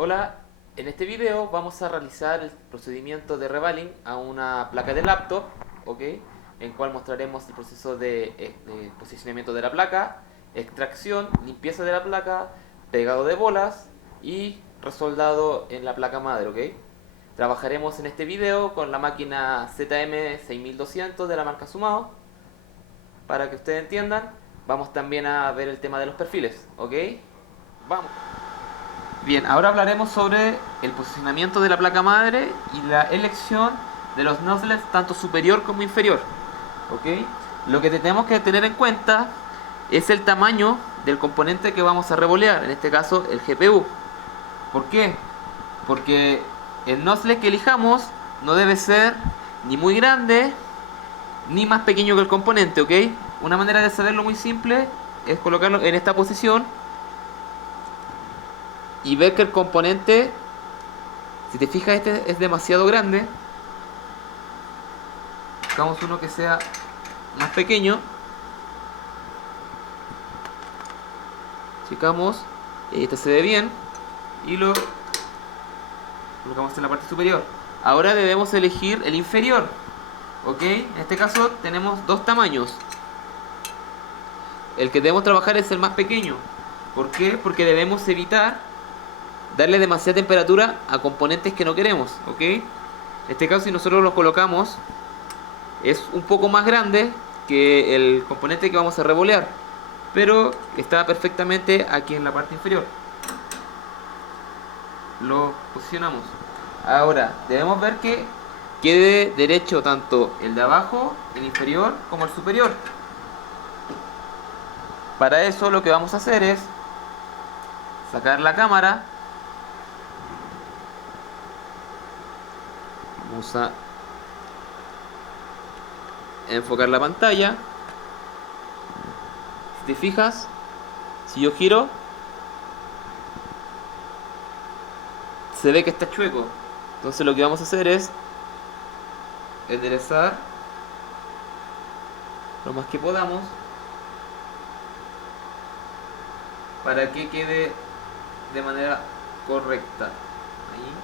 Hola, en este video vamos a realizar el procedimiento de revaling a una placa de laptop, ¿ok? En cual mostraremos el proceso de posicionamiento de la placa, extracción, limpieza de la placa, pegado de bolas y resoldado en la placa madre, ¿ok? Trabajaremos en este video con la máquina ZM6200 de la marca Sumao. Para que ustedes entiendan, vamos también a ver el tema de los perfiles, ¿ok? Vamos. Bien, ahora hablaremos sobre el posicionamiento de la placa madre y la elección de los nozzles tanto superior como inferior. ¿Ok? Lo que tenemos que tener en cuenta es el tamaño del componente que vamos a revolear, en este caso el GPU. ¿Por qué? Porque el nozzle que elijamos no debe ser ni muy grande ni más pequeño que el componente, ¿ok? Una manera de saberlo muy simple es colocarlo en esta posición y ver que el componente, si te fijas, este es demasiado grande. Buscamos uno que sea más pequeño. Checamos. Este se ve bien. Y lo colocamos en la parte superior. Ahora debemos elegir el inferior. ¿Ok? En este caso tenemos dos tamaños. El que debemos trabajar es el más pequeño. ¿Por qué? Porque debemos evitar darle demasiada temperatura a componentes que no queremos. ¿Ok? En este caso, si nosotros los colocamos, es un poco más grande que el componente que vamos a revolear, pero está perfectamente aquí en la parte inferior. Lo posicionamos. Ahora debemos ver que quede derecho tanto el de abajo, el inferior, como el superior. Para eso lo que vamos a hacer es sacar la cámara. Vamos a enfocar la pantalla. Si te fijas, si yo giro, se ve que está chueco. Entonces lo que vamos a hacer es enderezar lo más que podamos para que quede de manera correcta. Ahí.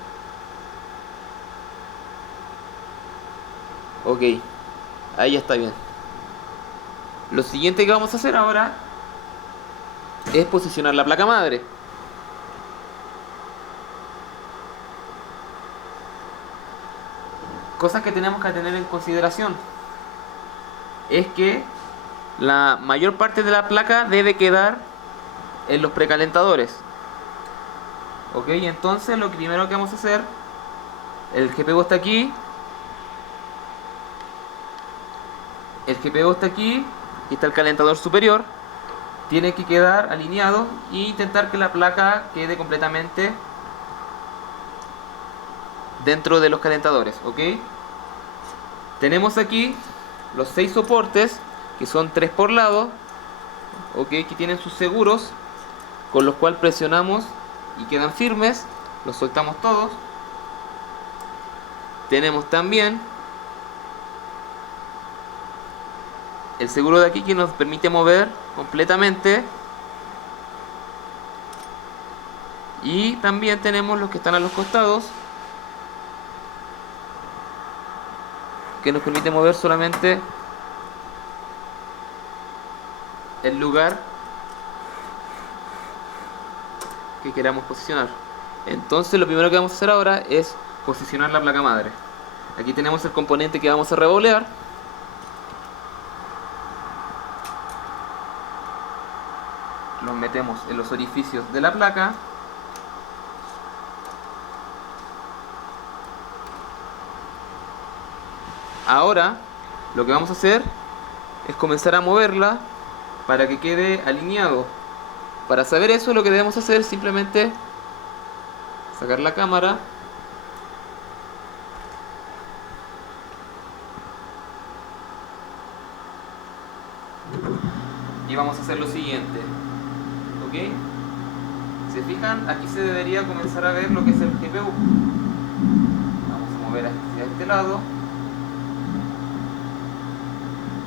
Ok, ahí ya está bien. Lo siguiente que vamos a hacer ahora es posicionar la placa madre. Cosas que tenemos que tener en consideración es que la mayor parte de la placa debe quedar en los precalentadores. Ok, entonces lo primero que vamos a hacer, el GPU está aquí, y está el calentador superior. Tiene que quedar alineado e intentar que la placa quede completamente dentro de los calentadores, ¿ok? Tenemos aquí los 6 soportes, que son 3 por lado, ¿ok? Que tienen sus seguros, con los cuales presionamos y quedan firmes. Los soltamos todos. Tenemos también el seguro de aquí, que nos permite mover completamente. Y también tenemos los que están a los costados, que nos permite mover solamente el lugar que queramos posicionar. Entonces lo primero que vamos a hacer ahora es posicionar la placa madre. Aquí tenemos el componente que vamos a revolear. Lo metemos en los orificios de la placa. Ahora lo que vamos a hacer es comenzar a moverla para que quede alineado. Para saber eso, lo que debemos hacer es simplemente sacar la cámara y vamos a hacer lo siguiente. ¿Ok? Si se fijan, aquí se debería comenzar a ver lo que es el GPU. Vamos a mover hacia este lado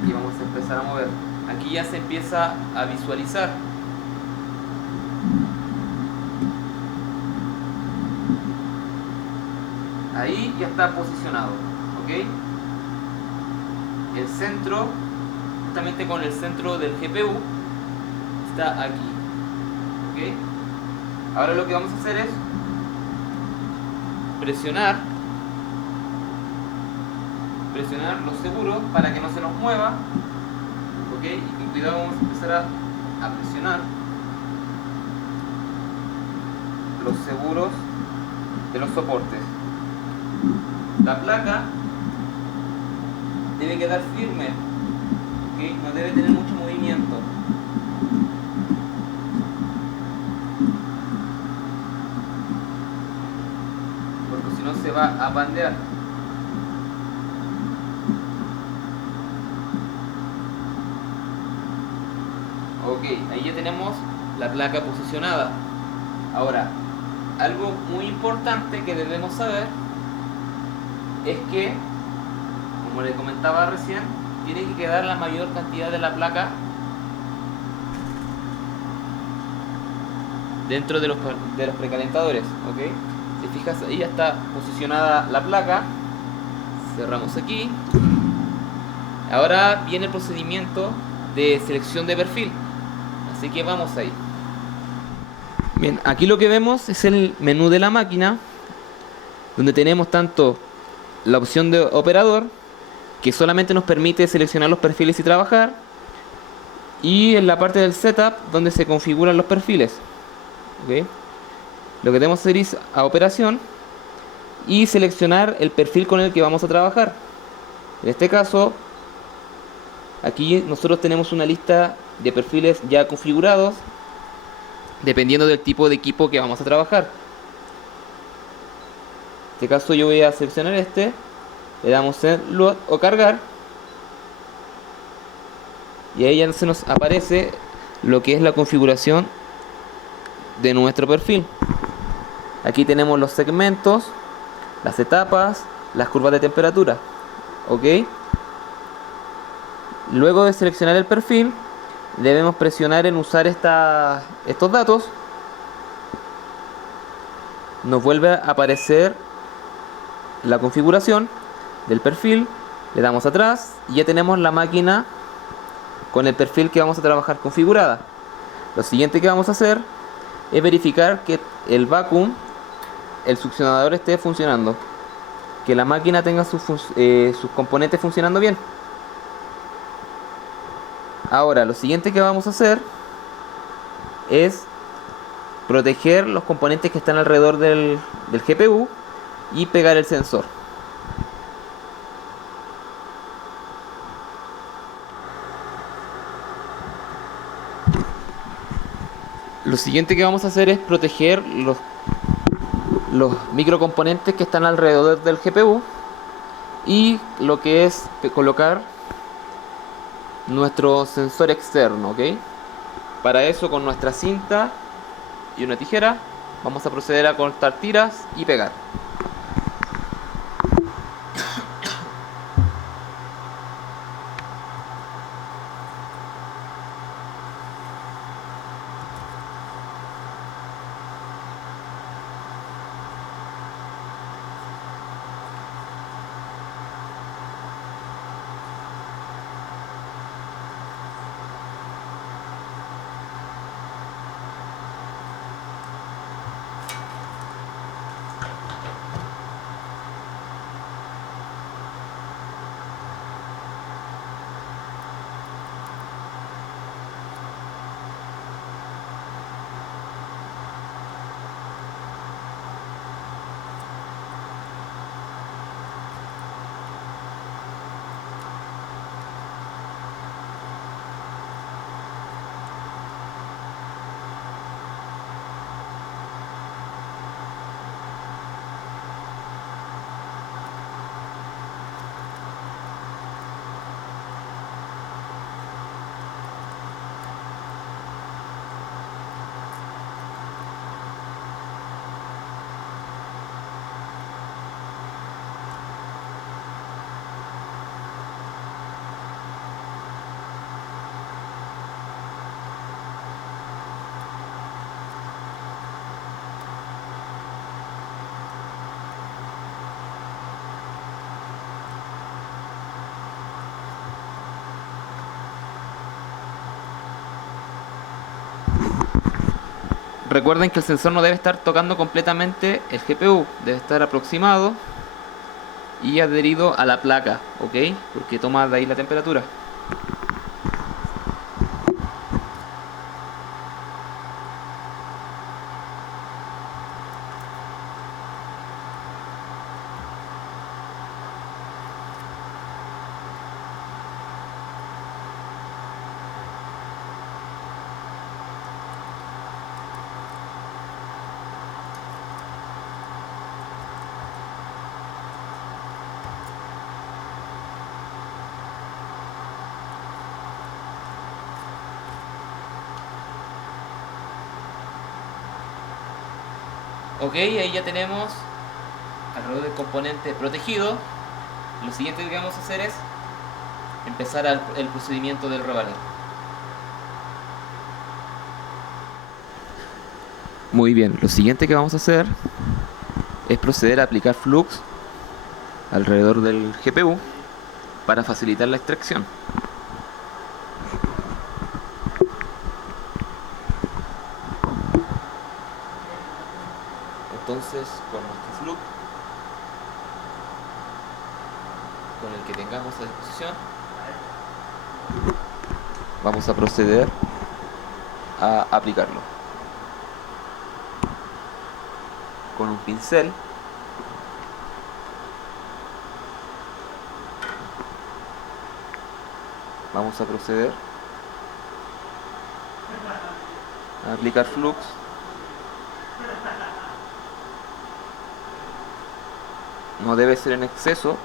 y vamos a empezar a mover. Aquí ya se empieza a visualizar. Ahí ya está posicionado, ¿ok? El centro, justamente con el centro del GPU, está aquí, ¿ok? Ahora lo que vamos a hacer es presionar los seguros para que no se nos mueva, ¿ok? Y con cuidado vamos a empezar a presionar los seguros de los soportes. La placa debe quedar firme, ¿okay? No debe tener mucho movimiento. Porque si no se va a bandear. Ok, ahí ya tenemos la placa posicionada. Ahora, algo muy importante que debemos saber es que, como les comentaba recién, tiene que quedar la mayor cantidad de la placa dentro de los precalentadores, ¿ok? Si fijas, ahí ya está posicionada la placa. Cerramos aquí. Ahora viene el procedimiento de selección de perfil, así que vamos ahí. Bien, aquí lo que vemos es el menú de la máquina, donde tenemos tanto la opción de operador, que solamente nos permite seleccionar los perfiles y trabajar, y en la parte del setup, donde se configuran los perfiles, ¿okay? Lo que tenemos que hacer es a operación y seleccionar el perfil con el que vamos a trabajar. En este caso, aquí nosotros tenemos una lista de perfiles ya configurados, dependiendo del tipo de equipo que vamos a trabajar. En este caso yo voy a seleccionar este, le damos en load o cargar, y ahí ya se nos aparece lo que es la configuración de nuestro perfil. Aquí tenemos los segmentos, las etapas, las curvas de temperatura, ¿ok? Luego de seleccionar el perfil, debemos presionar en usar estos datos. Nos vuelve a aparecer la configuración del perfil, le damos atrás y ya tenemos la máquina con el perfil que vamos a trabajar configurada. Lo siguiente que vamos a hacer es verificar que el vacuum, el succionador, esté funcionando, que la máquina tenga sus componentes funcionando bien. Ahora lo siguiente que vamos a hacer es proteger los componentes que están alrededor del GPU y pegar el sensor. Lo siguiente que vamos a hacer es proteger los microcomponentes que están alrededor del GPU y lo que es colocar nuestro sensor externo, ¿ok? Para eso, con nuestra cinta y una tijera vamos a proceder a cortar tiras y pegar. Recuerden que el sensor no debe estar tocando completamente el GPU, debe estar aproximado y adherido a la placa, ¿ok? Porque toma de ahí la temperatura. Ok, ahí ya tenemos alrededor del componente protegido. Lo siguiente que vamos a hacer es empezar el procedimiento del rebalín. Muy bien, lo siguiente que vamos a hacer es proceder a aplicar flux alrededor del GPU para facilitar la extracción. Entonces, con nuestro flux, con el que tengamos a disposición, vamos a proceder a aplicarlo. Con un pincel vamos a proceder a aplicar flux no debe ser en exceso.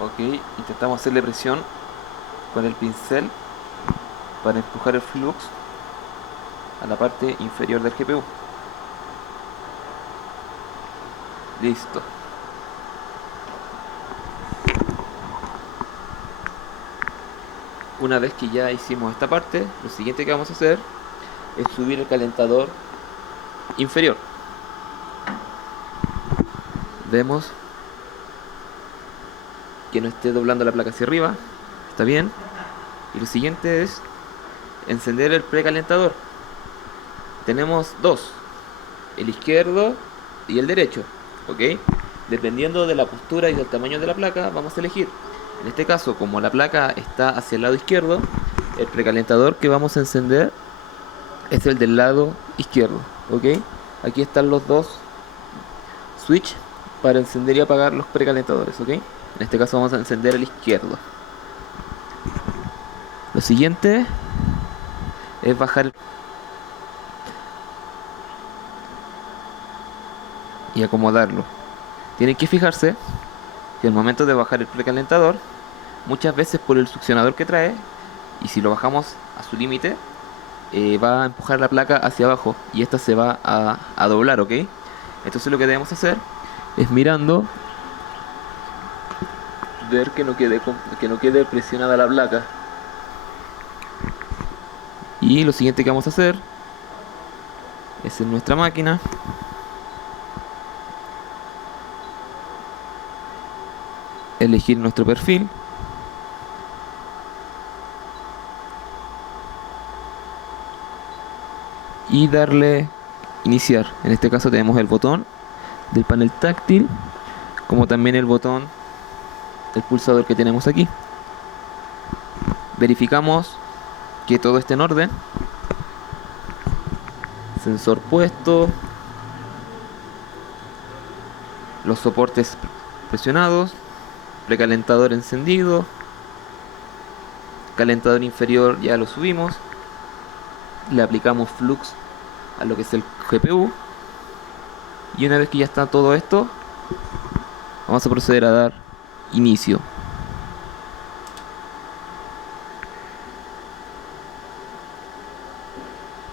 Ok, intentamos hacerle presión con el pincel para empujar el flux a la parte inferior del GPU. Listo. Una vez que ya hicimos esta parte, lo siguiente que vamos a hacer es subir el calentador inferior. Vemos que no esté doblando la placa hacia arriba, está bien. Y lo siguiente es encender el precalentador. Tenemos dos, el izquierdo y el derecho, ¿ok? Dependiendo de la postura y del tamaño de la placa, vamos a elegir. En este caso, como la placa está hacia el lado izquierdo, el precalentador que vamos a encender es el del lado izquierdo, ¿ok? Aquí están los dos switch para encender y apagar los precalentadores, ¿ok? En este caso vamos a encender el izquierdo. Lo siguiente es bajar y acomodarlo. Tienen que fijarse que al momento de bajar el precalentador, muchas veces por el succionador que trae, y si lo bajamos a su límite, va a empujar la placa hacia abajo y esta se va a doblar, ¿ok? Entonces lo que debemos hacer es mirando, ver que no quede presionada la placa. Y lo siguiente que vamos a hacer es en nuestra máquina elegir nuestro perfil y darle iniciar. En este caso tenemos el botón del panel táctil, como también el botón del pulsador que tenemos aquí. Verificamos que todo esté en orden. Sensor puesto, los soportes presionados, precalentador encendido, calentador inferior ya lo subimos, le aplicamos flux a lo que es el GPU y una vez que ya está todo esto, vamos a proceder a dar inicio.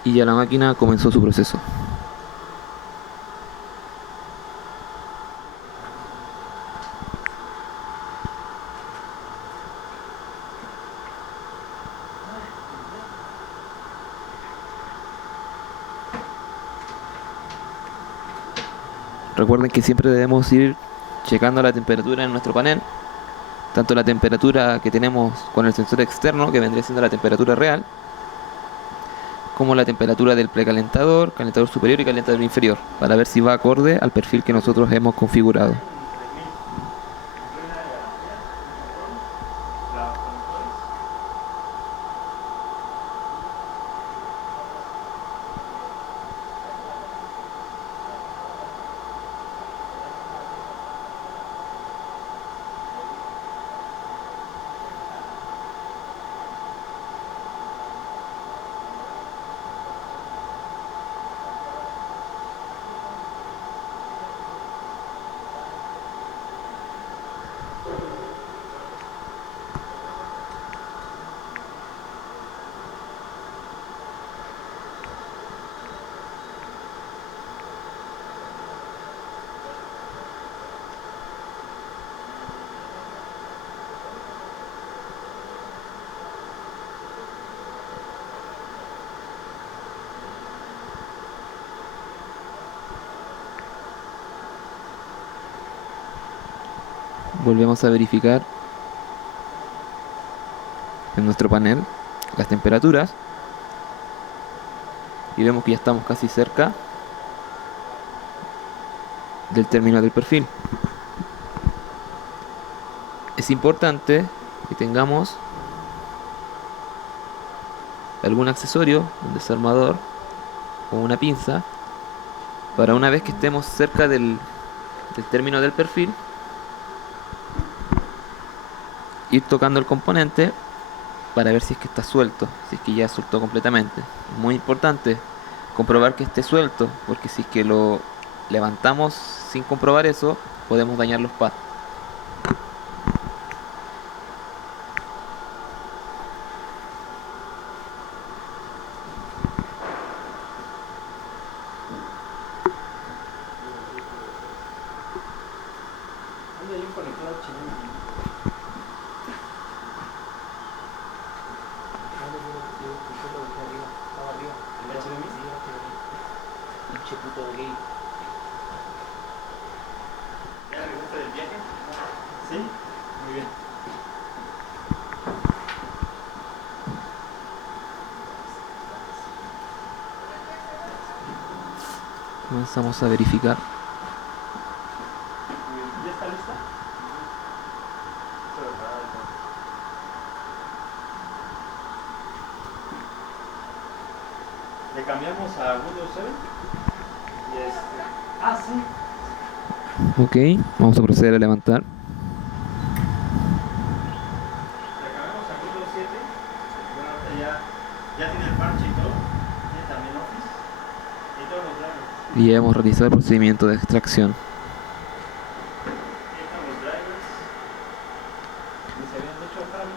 Y ya la máquina comenzó su proceso. Recuerden que siempre debemos ir checando la temperatura en nuestro panel, tanto la temperatura que tenemos con el sensor externo, que vendría siendo la temperatura real, como la temperatura del precalentador, calentador superior y calentador inferior, para ver si va acorde al perfil que nosotros hemos configurado. Volvemos a verificar en nuestro panel las temperaturas y vemos que ya estamos casi cerca del término del perfil. Es importante que tengamos algún accesorio, un desarmador o una pinza, para una vez que estemos cerca del término del perfil, ir tocando el componente para ver si es que está suelto, si es que ya soltó completamente. Es muy importante comprobar que esté suelto, porque si es que lo levantamos sin comprobar eso, podemos dañar los pads. ¿Ya regresaste del viaje? Sí, muy bien. Comenzamos a verificar. ¿Ya está lista? Le cambiamos a Windows 7 y sí. Ok, vamos a proceder a levantar. Le cambiamos a Windows 7. Bueno, ahorita ya tiene el parche y todo. Tiene también Office y todos los drivers. Y ya hemos realizado el procedimiento de extracción. Aquí están los drivers. Ni se habían hecho para mí.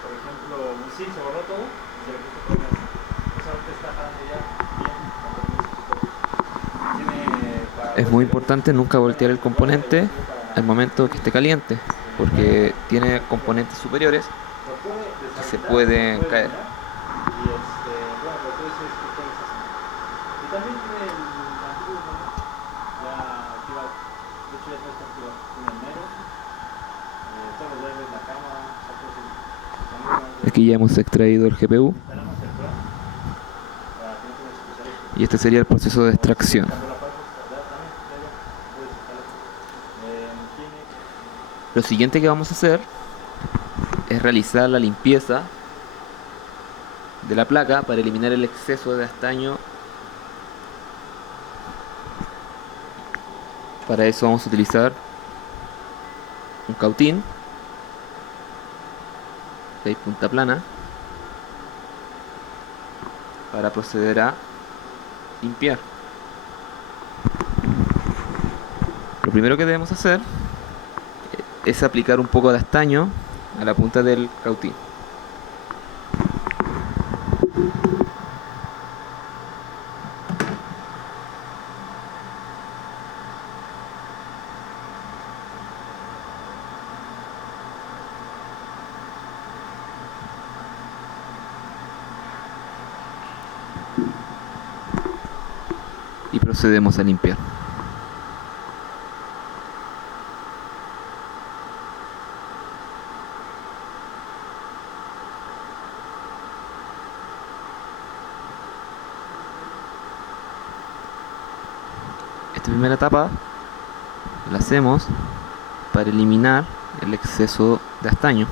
Por ejemplo, sí, se borró todo y se le puso todo bien. Pues ahorita está jalando ya bien, con permisos y todo. Es muy importante nunca voltear el componente al momento que esté caliente, porque tiene componentes superiores que se pueden caer. Y bueno, pues eso es que ustedes hacen. Y también tiene el antiguo, ¿no? Ya activado. De hecho, ya todo está activado. Tiene el mero, todos los drivers, la cámara, está todo así. Aquí ya hemos extraído el GPU Instalamos el Chrome para que no tengas que usar esto. y este sería el proceso de extracción. Cuando la puedes instalar también, puedes instalar. Tiene Lo siguiente que vamos a hacer es realizar la limpieza de la placa para eliminar el exceso de estaño. Para eso vamos a utilizar un cautín de punta plana para proceder a limpiar. Lo primero que debemos hacer es aplicar un poco de estaño a la punta del cautín. y procedemos a limpiar. Esta primera etapa la hacemos para eliminar el exceso de estaño.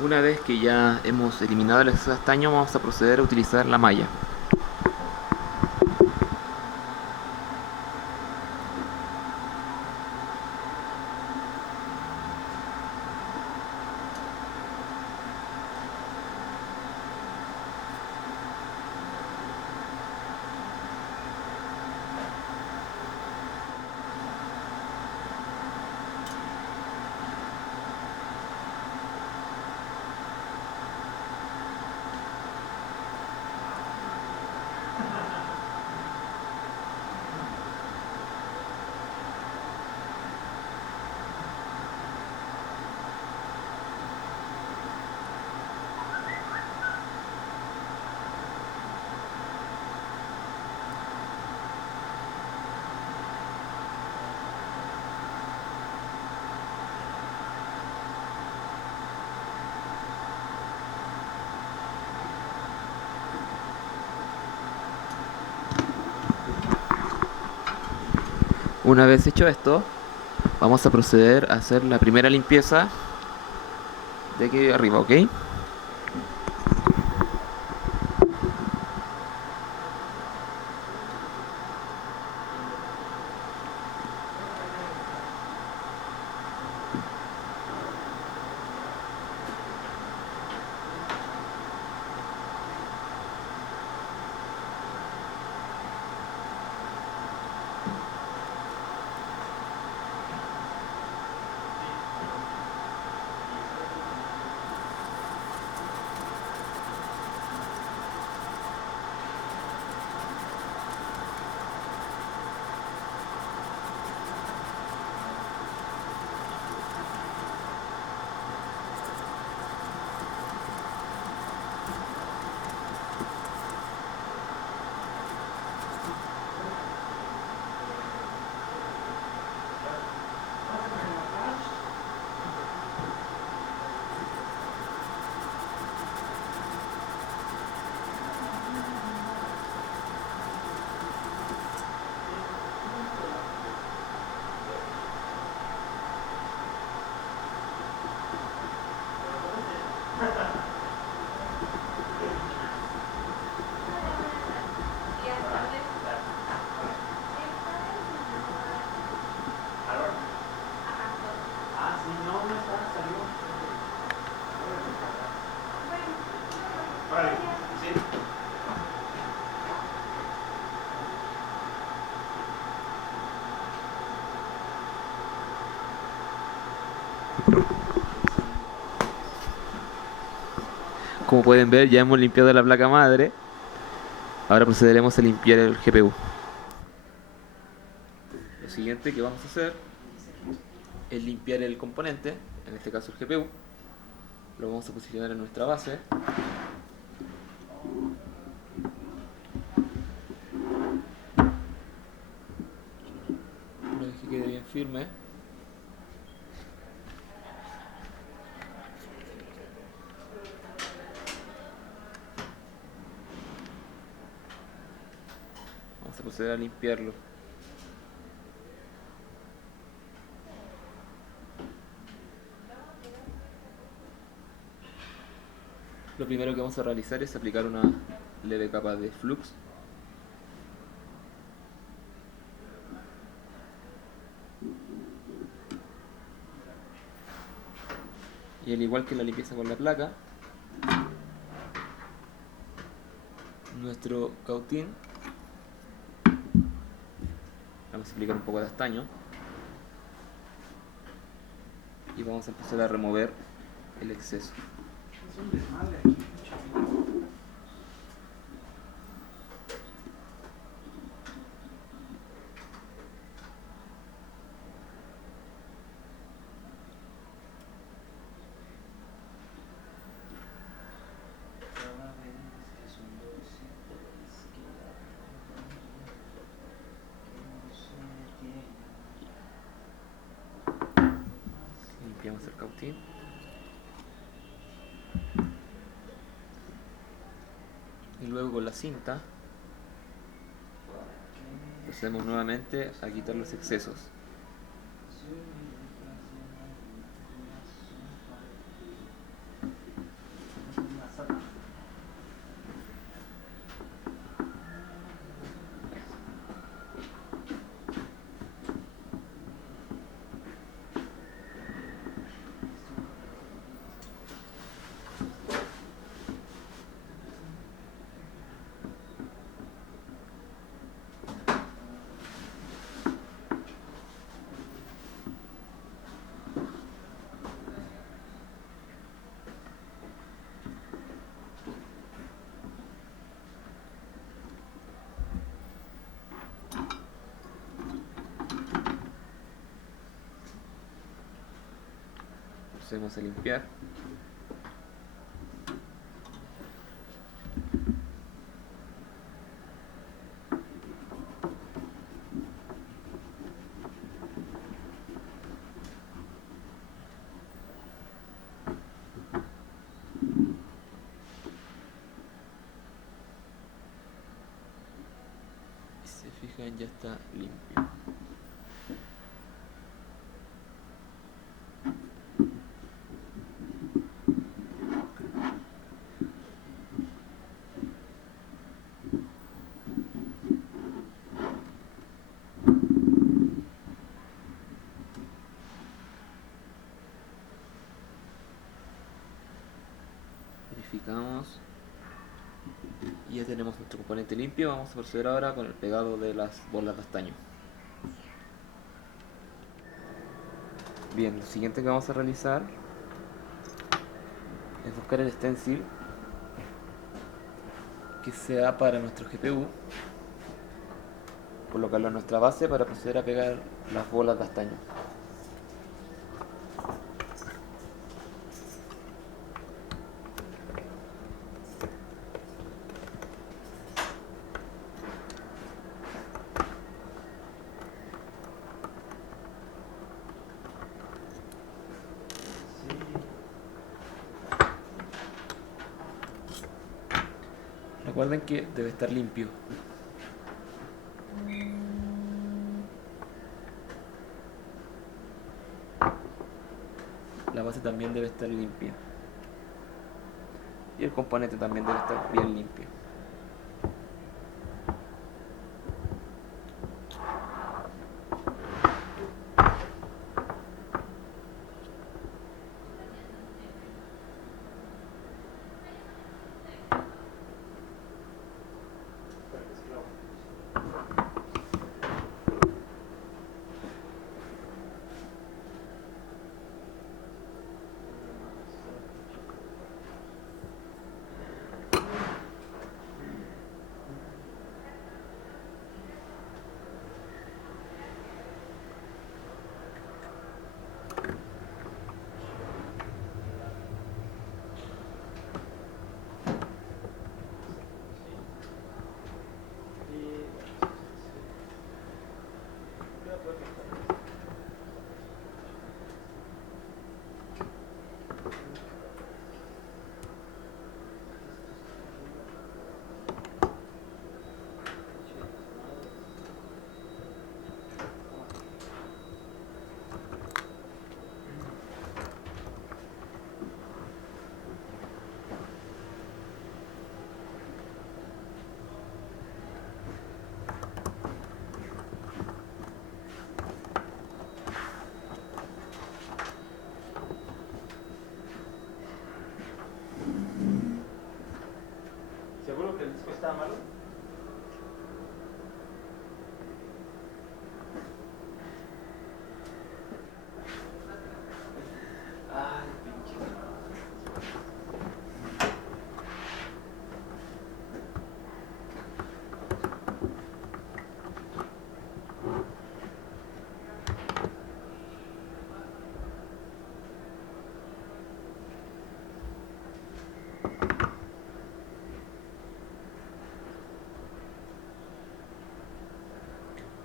Una vez que ya hemos eliminado el exceso de estaño, vamos a proceder a utilizar la malla. Una vez hecho esto, vamos a proceder a hacer la primera limpieza de aquí arriba, ¿ok? Como pueden ver, ya hemos limpiado la placa madre. Ahora procederemos a limpiar el GPU. Lo siguiente que vamos a hacer es limpiar el componente, en este caso el GPU. Lo vamos a posicionar en nuestra base. Una vez que quede bien firme, vamos a proceder a limpiarlo. Lo primero que vamos a realizar es aplicar una leve capa de flux. Y al igual que la limpieza con la placa, nuestro cautín, vamos a aplicar un poco de estaño. y vamos a empezar a remover el exceso. Es un desmadre aquí, mucho. Limpiamos el cautín. Y luego con la cinta procedemos nuevamente a quitar los excesos. Procedemos a limpiar. Y si se fijan, ya está limpio. Verificamos y ya tenemos nuestro componente limpio. Vamos a proceder ahora con el pegado de las bolas de estaño. Bien, lo siguiente que vamos a realizar es buscar el stencil que sea para nuestro GPU, colocarlo en nuestra base para proceder a pegar las bolas de estaño. Recuerden que debe estar limpio. La base también debe estar limpia. Y el componente también debe estar bien limpio.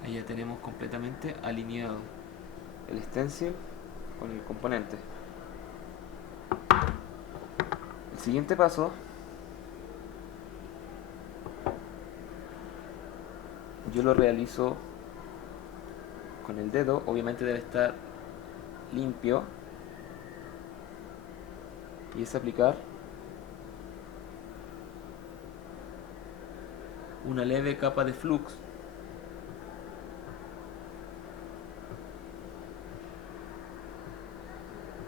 Ahí ya tenemos completamente alineado el stencil con el componente. El siguiente paso, yo lo realizo con el dedo. Obviamente debe estar limpio, y es aplicar una leve capa de flux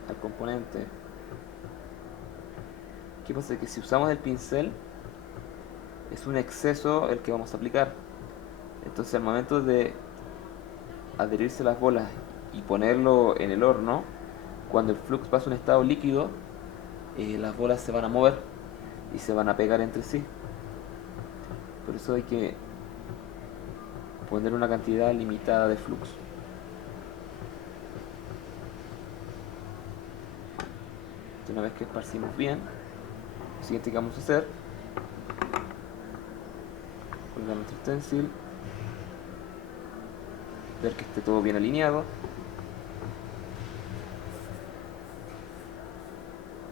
al componente. ¿Qué pasa? Que si usamos el pincel es un exceso el que vamos a aplicar. Entonces al momento de adherirse las bolas y ponerlo en el horno, cuando el flux pasa a un estado líquido, las bolas se van a mover y se van a pegar entre sí. Por eso hay que poner una cantidad limitada de flux. Una vez que esparcimos bien, lo siguiente que vamos a hacer, colgar nuestro stencil, ver que esté todo bien alineado.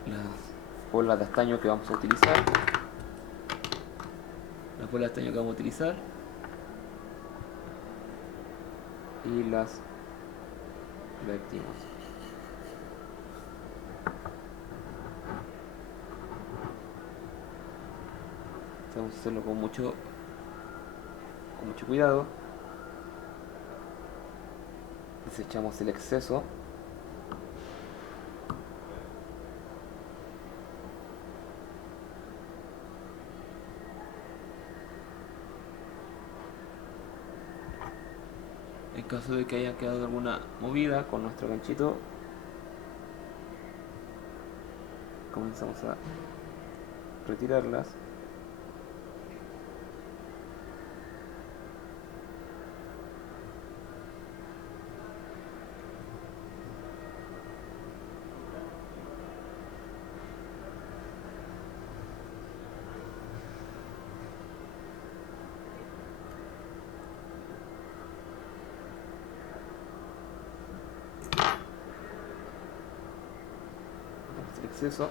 Las bolas de estaño que vamos a utilizar, y las vertimos. Vamos a hacerlo con mucho cuidado. Desechamos el exceso. En caso de que haya quedado alguna movida, con nuestro ganchito comenzamos a retirarlas. El exceso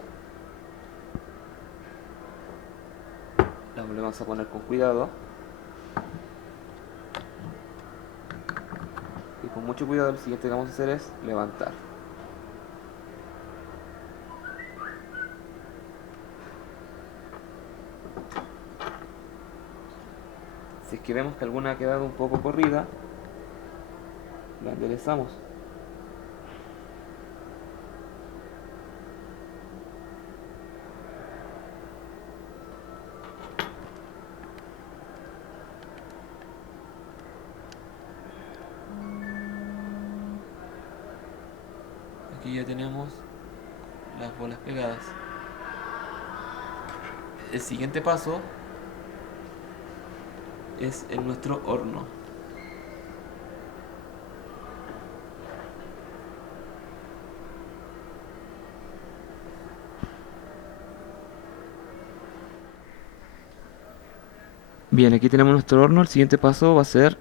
la volvemos a poner con cuidado, y con mucho cuidado lo siguiente que vamos a hacer es levantar. Si es que vemos que alguna ha quedado un poco corrida, la enderezamos. Aquí ya tenemos las bolas pegadas. El siguiente paso es en nuestro horno. Bien, aquí tenemos nuestro horno. El siguiente paso va a ser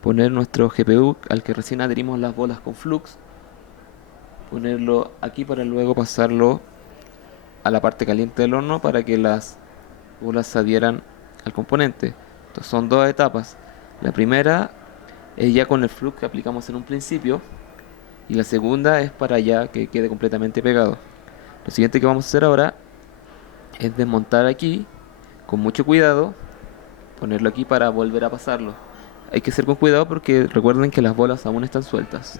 poner nuestro GPU al que recién adherimos las bolas con flux, ponerlo aquí para luego pasarlo a la parte caliente del horno para que las bolas se adhieran al componente. Entonces son dos etapas. La primera es ya con el flux que aplicamos en un principio, y la segunda es para ya que quede completamente pegado. Lo siguiente que vamos a hacer ahora es desmontar aquí con mucho cuidado, ponerlo aquí para volver a pasarlo. Hay que hacer con cuidado porque recuerden que las bolas aún están sueltas.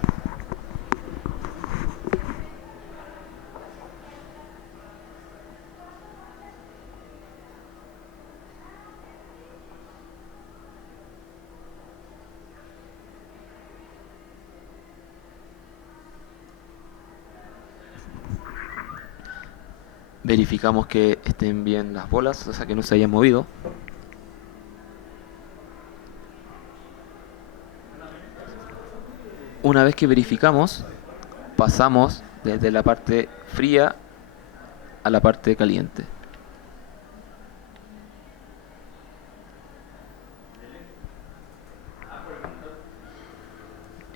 Verificamos que estén bien las bolas, o sea que no se hayan movido. Una vez que verificamos, pasamos desde la parte fría a la parte caliente.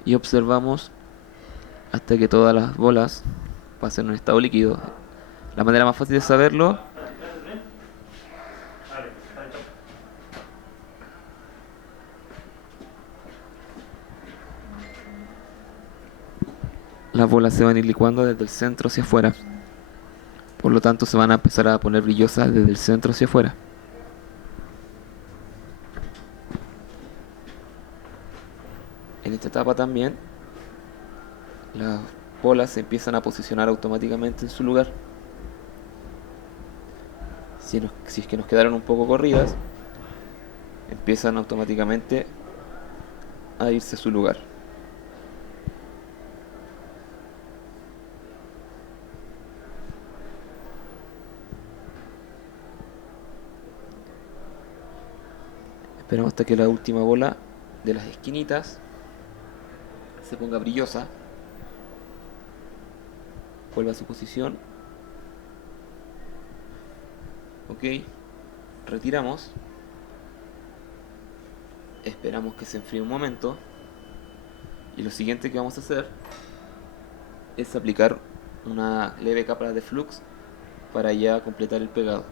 y observamos hasta que todas las bolas pasen a un estado líquido. La manera más fácil de saberlo las bolas se van a ir licuando desde el centro hacia afuera. Por lo tanto, se van a empezar a poner brillosas desde el centro hacia afuera. En esta etapa también, las bolas se empiezan a posicionar automáticamente en su lugar. Si es que nos quedaron un poco corridas, empiezan automáticamente a irse a su lugar. Esperamos hasta que la última bola de las esquinitas se ponga brillosa, vuelva a su posición. Ok, retiramos, esperamos que se enfríe un momento y lo siguiente que vamos a hacer es aplicar una leve capa de flux para ya completar el pegado.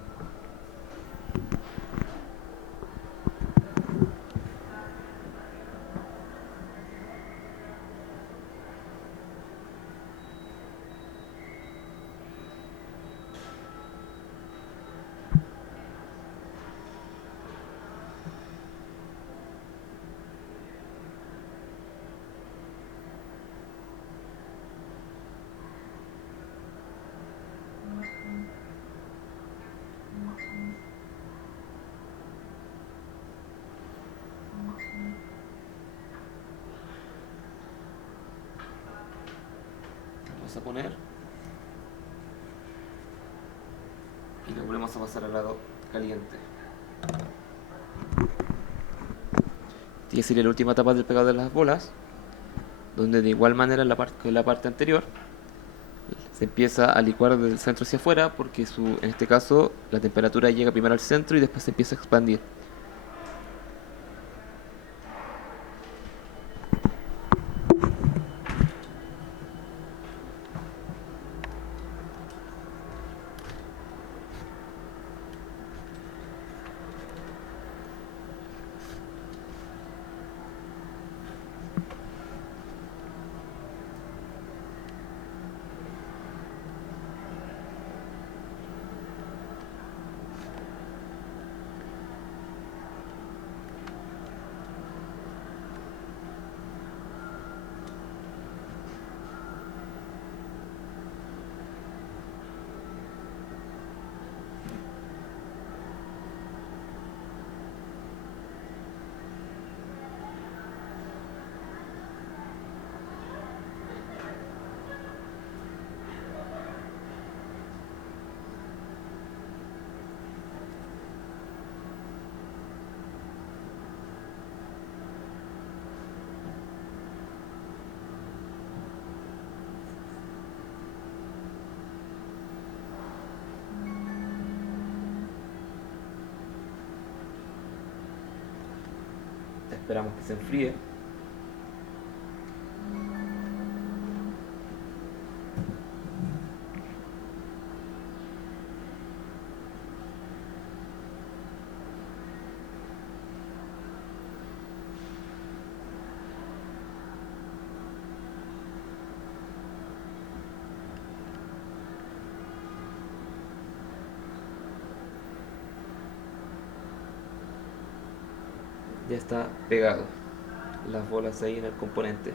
Vamos a poner y lo volvemos a pasar al lado caliente. Esta sería la última etapa del pegado de las bolas, donde de igual manera que en la parte anterior se empieza a licuar desde el centro hacia afuera, porque en este caso la temperatura llega primero al centro y después se empieza a expandir. Esperamos que se enfríe. Ya está pegado las bolas ahí en el componente.